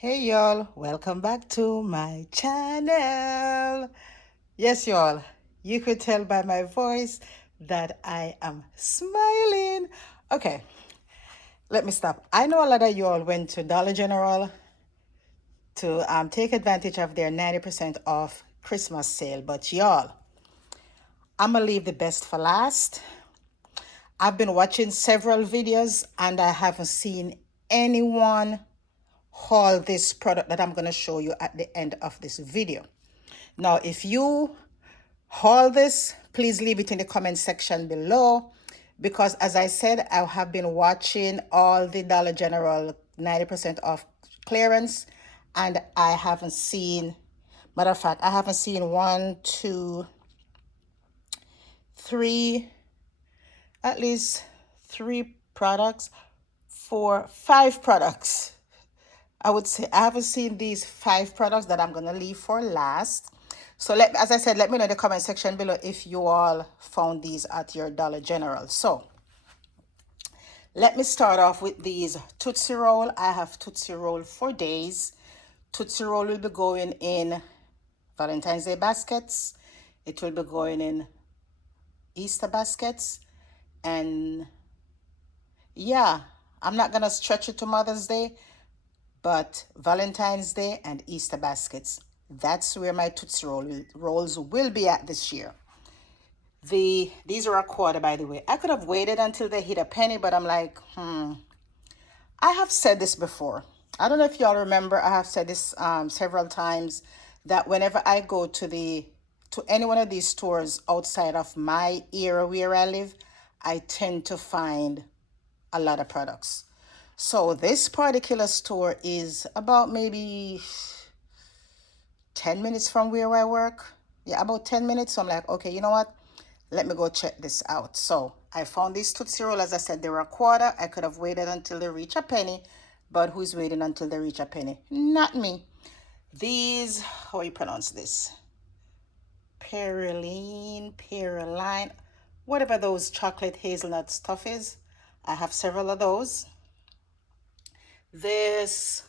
Hey y'all, welcome back to my channel. Yes, y'all, you could tell by my voice that I am smiling. Okay, let me stop. I know a lot of y'all went to Dollar General to take advantage of their 90% off Christmas sale, but y'all, I'm gonna leave the best for last. I've been watching several videos and I haven't seen anyone haul this product that I'm going to show you at the end of this video. Now, if you haul this, please leave it in the comment section below because as I said, I have been watching all the Dollar General 90% off clearance and I haven't seen, matter of fact, I haven't seen one, two, three, at least three products, four, five products. I would say I haven't seen these five products that I'm gonna leave for last. So as I said, let me know in the comment section below if you all found these at your Dollar General. So let me start off with these Tootsie Roll. I have Tootsie Roll for days. Tootsie Roll will be going in Valentine's Day baskets. It will be going in Easter baskets. And yeah, I'm not gonna stretch it to Mother's Day, but Valentine's Day and Easter baskets. That's where my Tootsie Rolls will be at this year. These are a quarter, by the way. I could have waited until they hit a penny, but I'm like, I have said this before. I don't know if y'all remember. I have said this several times that whenever I go to any one of these stores outside of my area where I live, I tend to find a lot of products. So this particular store is about maybe 10 minutes from where I work. Yeah, about 10 minutes. So I'm like, okay, you know what? Let me go check this out. So I found these Tootsie Roll. As I said, they were a quarter. I could have waited until they reach a penny, but who's waiting until they reach a penny? Not me. These, how you pronounce this? Pearline, whatever those chocolate hazelnut stuff is. I have several of those. This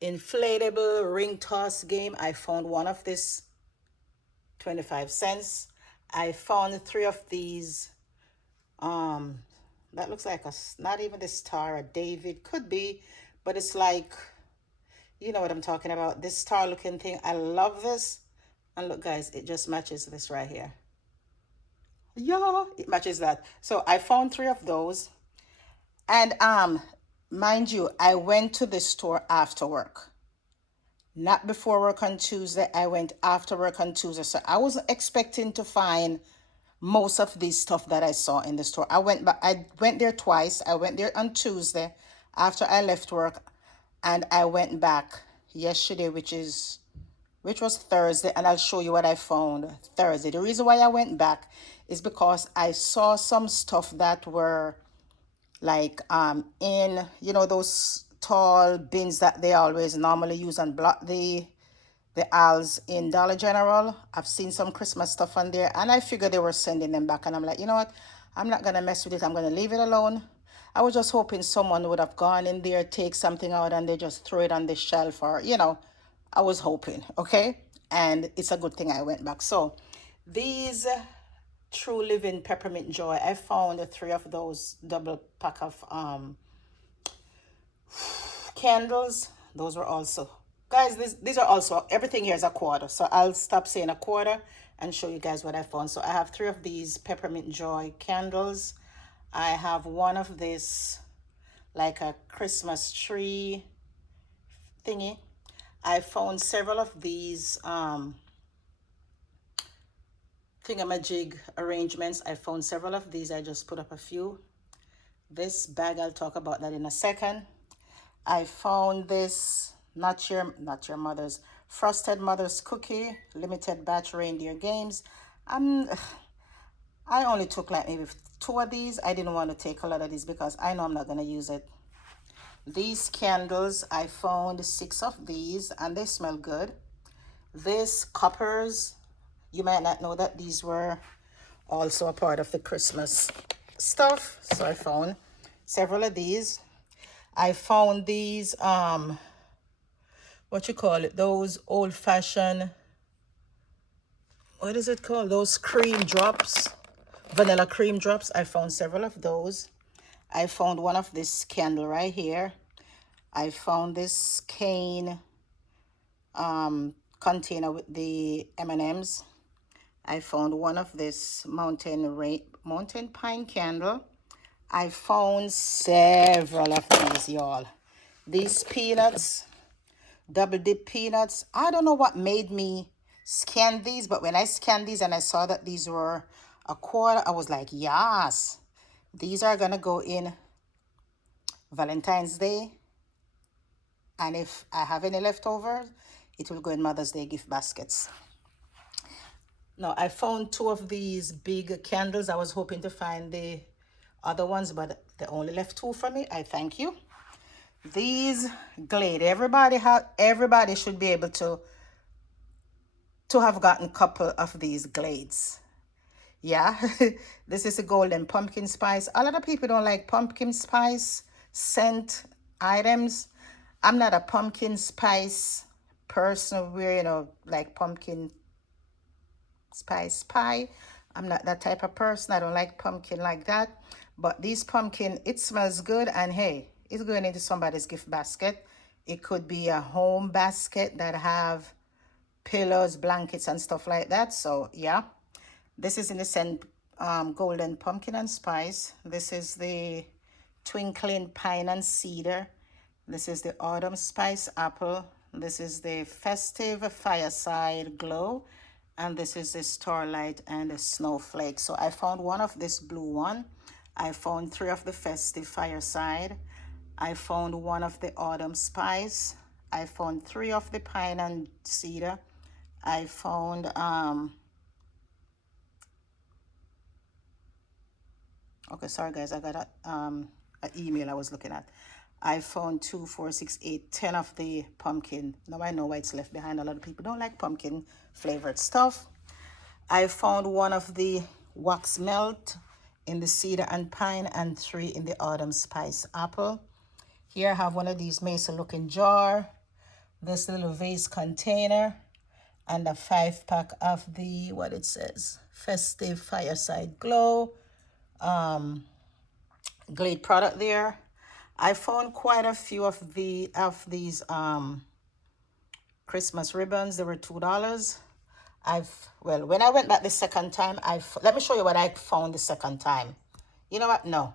inflatable ring toss game, I found one of this 25 cents. I found three of these that looks like not even the Star, a David, could be, but it's like, you know what I'm talking about, this star looking thing. I love this. And look guys, it just matches this right here. Yeah, it matches that. So I found three of those. And mind you, I went to the store after work. Not before work on Tuesday. I went after work on Tuesday. So I wasn't expecting to find most of these stuff that I saw in the store. I went there twice. I went there on Tuesday after I left work, and I went back yesterday, which was Thursday, and I'll show you what I found Thursday. The reason why I went back is because I saw some stuff that were like in, you know, those tall bins that they always normally use and block the aisles in Dollar General. I've seen some Christmas stuff on there and I figured they were sending them back, and I'm like, you know what, I'm not gonna mess with it. I'm gonna leave it alone. I was just hoping someone would have gone in there, take something out, and they just throw it on the shelf, or you know, I was hoping. Okay, and it's a good thing I went back. So these True Living Peppermint Joy, I found three of those double pack of candles. Those were also, guys, these are also, everything here is a quarter, so I'll stop saying a quarter and show you guys what I found. So I have three of these Peppermint Joy candles. I have one of this, like a Christmas tree thingy. I found several of these thingamajig arrangements. I found several of these. I just put up a few. This bag, I'll talk about that in a second. I found this not your mother's Frosted Mother's Cookie limited batch reindeer games. I only took like maybe two of these. I didn't want to take a lot of these because I know I'm not going to use it. These candles, I found six of these and they smell good. This coppers, you might not know that these were also a part of the Christmas stuff. So I found several of these. I found these, what you call it? Those old-fashioned, what is it called? Those cream drops, vanilla cream drops. I found several of those. I found one of this candle right here. I found this cane container with the M&Ms. I found one of this mountain pine candle. I found several of these, y'all. These peanuts, double dip peanuts. I don't know what made me scan these, but when I scanned these and I saw that these were a quarter, I was like, yes, these are gonna go in Valentine's Day. And if I have any leftovers, it will go in Mother's Day gift baskets. Now, I found two of these big candles. I was hoping to find the other ones, but they only left two for me. I thank you. These Glade, everybody should be able to have gotten a couple of these Glades. Yeah, this is a golden pumpkin spice. A lot of people don't like pumpkin spice scent items. I'm not a pumpkin spice person where, like pumpkin spice pie. I'm not that type of person. I don't like pumpkin like that. But this pumpkin, it smells good, and hey, it's going into somebody's gift basket. It could be a home basket that have pillows, blankets, and stuff like that. So yeah, this is in the scent golden pumpkin and spice. This is the twinkling pine and cedar. This is the autumn spice apple. This is the festive fireside glow. And this is the starlight and the snowflake. So I found one of this blue one. I found three of the festive fireside. I found one of the autumn spice. I found three of the pine and cedar. I found okay, sorry guys, I got an email I was looking at. I found 2, 4, 6, 8, 10 of the pumpkin. Now I know why it's left behind. A lot of people don't like pumpkin flavored stuff. I found one of the wax melt in the cedar and pine, and 3 in the autumn spice apple. Here I have one of these mason looking jar, this little vase container, and a 5-pack of the, what it says, festive fireside glow Glade product there. I found quite a few of these Christmas ribbons. They were $2. Well, when I went back the second time, let me show you what I found the second time. You know what? No.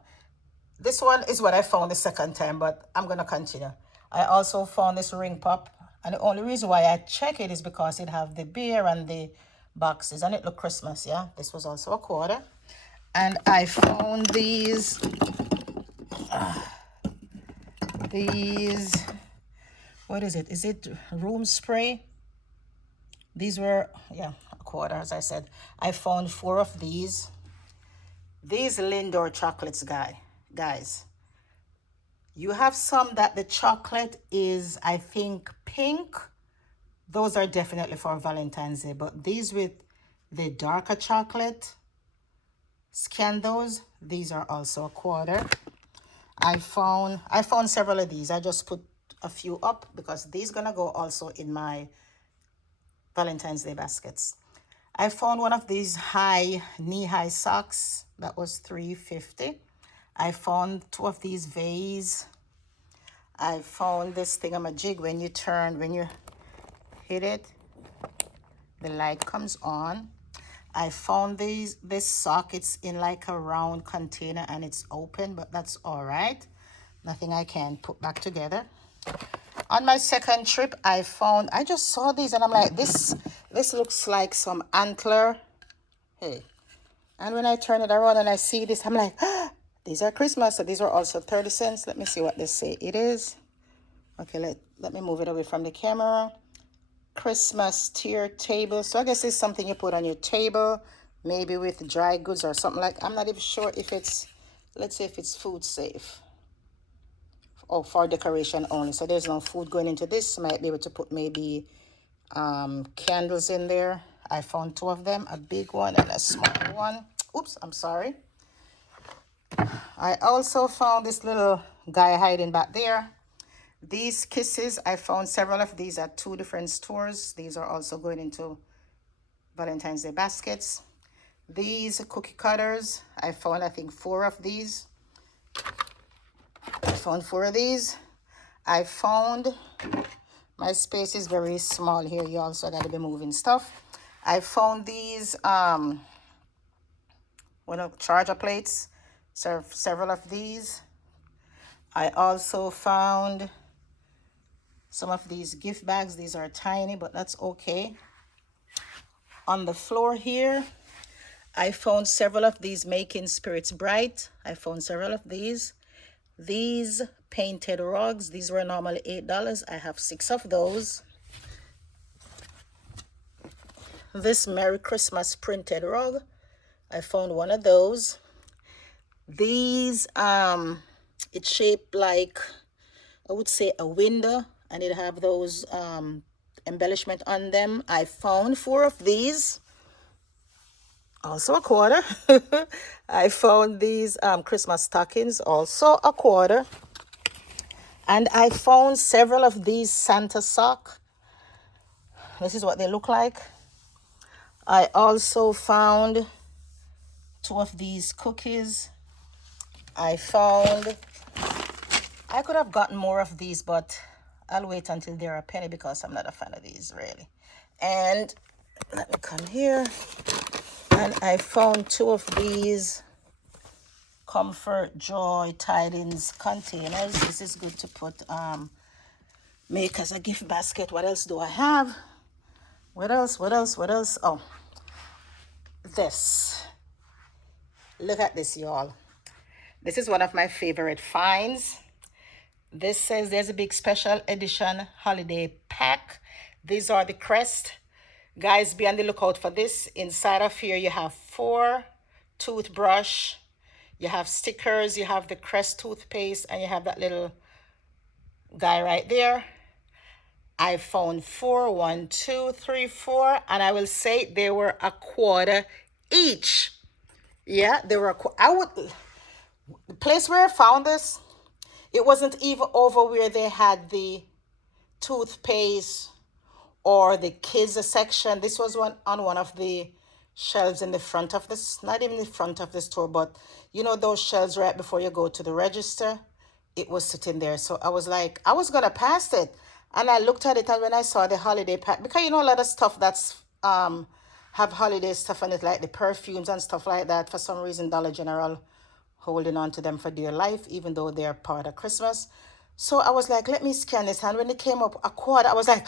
This one is what I found the second time, but I'm going to continue. I also found this ring pop, and the only reason why I check it is because it have the beer and the boxes, and it look Christmas, yeah? This was also a quarter. And I found these, what is it? Is it room spray? These were, yeah, a quarter, as I said. I found 4 of these. These Lindor chocolates, guys. You have some that the chocolate is, I think, pink. Those are definitely for Valentine's Day. But these with the darker chocolate, scan those. These are also a quarter. I found several of these. I just put a few up because these gonna go also in my Valentine's Day baskets. I found one of these knee-high socks. That was $3.50. I found 2 of these vase. I found this thingamajig when you hit it, the light comes on. I found this sock. It's in like a round container and it's open, but that's all right. Nothing I can put back together. On my second trip, I just saw these and I'm like, this looks like some antler. Hey. And when I turn it around and I see this, I'm like, ah, these are Christmas. So these are also 30 cents. Let me see what they say it is. Okay, let me move it away from the camera. Christmas tier table. So I guess it's something you put on your table, maybe with dry goods or something like. I'm not even sure if it's, let's say if it's food safe. Oh, for decoration only. So there's no food going into this. You might be able to put maybe candles in there. I found 2 of them, a big one and a small one. Oops, I'm sorry. I also found this little guy hiding back there. These kisses, I found several of these at two different stores. These are also going into Valentine's Day baskets. These cookie cutters, I found I think four of these. I found four of these. I found, my space is very small here, y'all, so I gotta be moving stuff. I found these charger plates, several of these. I also found some of these gift bags. These are tiny, but that's okay. On the floor here, I found several of these Making Spirits Bright. I found several of these. These painted rugs, these were normally $8. I have 6 of those. This Merry Christmas printed rug, I found one of those. These, it's shaped like, I would say a window, and it have those embellishment on them. I found 4 of these, also a quarter. I found these Christmas stockings, also a quarter. And I found several of these Santa sock. This is what they look like. I also found 2 of these cookies. I could have gotten more of these, but I'll wait until they're a penny because I'm not a fan of these really. And let me come here. And I found 2 of these Comfort, Joy, Tidings containers. This is good to put, make as a gift basket. What else do I have? What else? Oh, this. Look at this, y'all. This is one of my favorite finds. This says there's a big special edition holiday pack. These are the crest. Guys, be on the lookout for this. Inside of here, you have 4 toothbrush. You have stickers. You have the crest toothpaste. And you have that little guy right there. I found 4, 1, 2, 3, 4. And I will say they were a quarter each. Yeah, they were the place where I found this, it wasn't even over where they had the toothpaste or the kids section. This was on one of the shelves in the front of this, not even the front of the store, but you know those shelves right before you go to the register? It was sitting there. So I was like, I was gonna pass it. And I looked at it, and when I saw the holiday pack, because you know a lot of stuff that's have holiday stuff on it, like the perfumes and stuff like that, for some reason Dollar General holding on to them for dear life, even though they're part of Christmas. So I was like, let me scan this. And when it came up a quarter, I was like,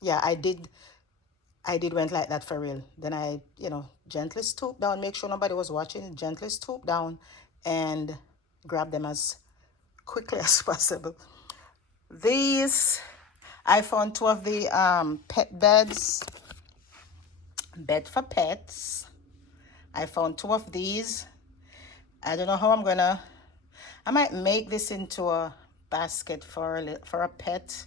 yeah, I did went like that for real. Then I, gently stooped down, make sure nobody was watching, gently stooped down and grab them as quickly as possible. These, I found 2 of the pet beds, bed for pets. I found 2 of these. I don't know how I might make this into a basket for a pet,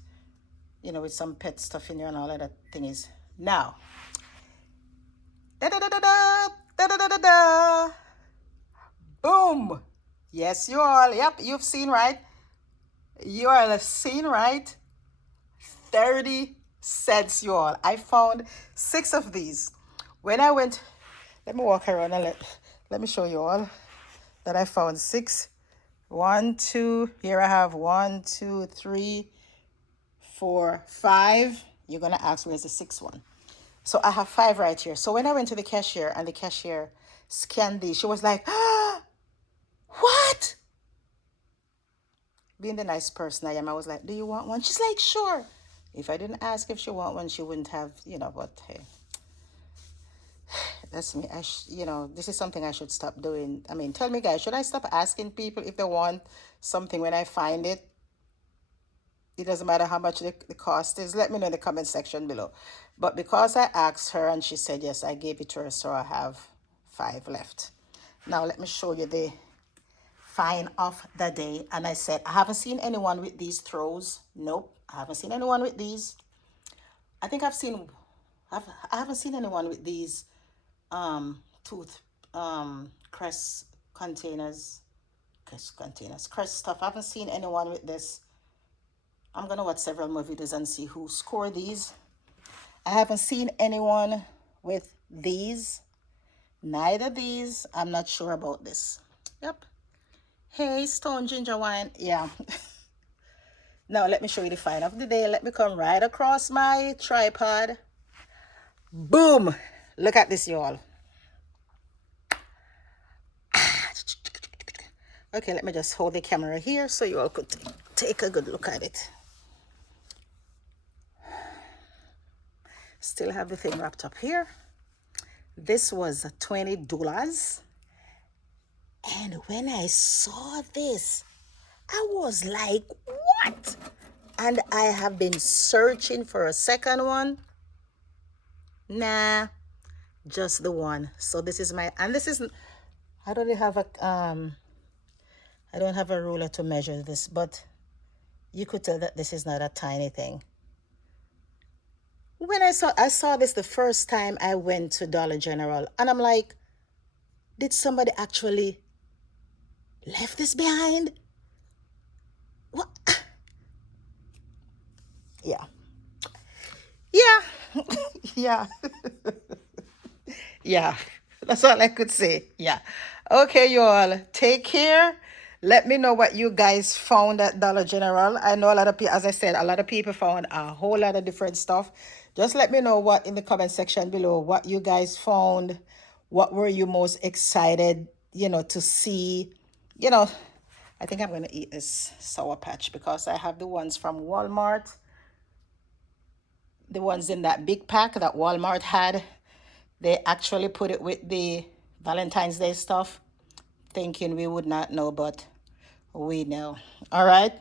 with some pet stuff in there and all of that thingies. Now, da da da da da da da da da da. Boom! Yes, you all. Yep, you've seen right. You all seen right. 30 cents, you all. I found 6 of these. When I went, let me walk around and let me show you all that I found 6. 1, 2, here I have 1, 2, 3, 4, 5. You're gonna ask where's the 6th one. So I have 5 right here. So when I went to the cashier and the cashier scanned these, she was like, ah, what? Being the nice person I am, I was like, do you want one? She's like, sure. If I didn't ask if she want one, she wouldn't have, but hey, that's me. This is something I should stop doing. I mean, tell me guys, should I stop asking people if they want something when I find it? It doesn't matter how much the cost is. Let me know in the comment section below. But because I asked her and she said yes, I gave it to her, so I have 5 left. Now let me show you the find of the day. And I said, I haven't seen anyone with these throws. Nope, I haven't seen anyone with these. I think I haven't seen anyone with these tooth crest containers. containers. Crest stuff. I haven't seen anyone with this. I'm gonna watch several more videos and see who scored these. I haven't seen anyone with these. Neither these. I'm not sure about this. Yep. Hey, Stone Ginger Wine. Yeah. Now let me show you the find of the day. Let me come right across my tripod. Boom. Look at this, y'all. Okay, let me just hold the camera here so you all could take a good look at it. Still have the thing wrapped up here. This was $20. And when I saw this, I was like, what? And I have been searching for a second one. Nah, just the one. So this is my, and this is, I don't have a, I don't have a ruler to measure this, but you could tell that this is not a tiny thing. When I saw this the first time I went to Dollar General, and I'm like, did somebody actually left this behind? What? Yeah. Yeah. Yeah. Yeah. That's all I could say. Yeah. Okay, you all. Take care. Let me know what you guys found at Dollar General. I know a lot of people, as I said, a lot of people found a whole lot of different stuff. Just let me know what in the comment section below, what you guys found. What were you most excited, to see? I think I'm going to eat this Sour Patch because I have the ones from Walmart. The ones in that big pack that Walmart had. They actually put it with the Valentine's Day stuff, thinking we would not know, but we know. All right.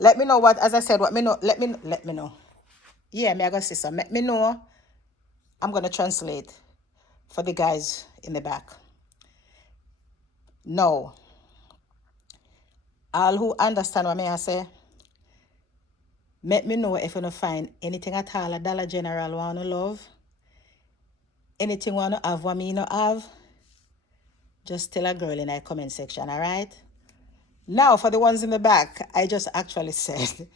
Let me know what, as I said, what me know. Let me know. Yeah, me I gonna say some. Let me know. I'm gonna translate for the guys in the back. No. All who understand what me I say, let me know if you don't find anything at all a Dollar General wanna love. Anything wanna have what me no have. Just tell a girl in the comment section, all right? Now, for the ones in the back, I just actually said,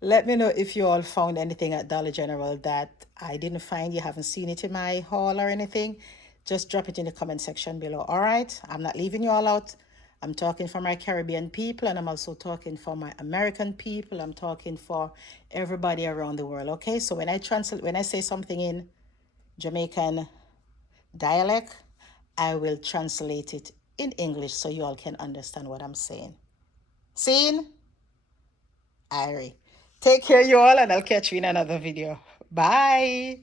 let me know if you all found anything at Dollar General that I didn't find. You haven't seen it in my haul or anything. Just drop it in the comment section below, all right? I'm not leaving you all out. I'm talking for my Caribbean people, and I'm also talking for my American people. I'm talking for everybody around the world, okay? So when I say something in Jamaican dialect, I will translate it in English so you all can understand what I'm saying. Seen? Irie. Take care, you all, and I'll catch you in another video. Bye.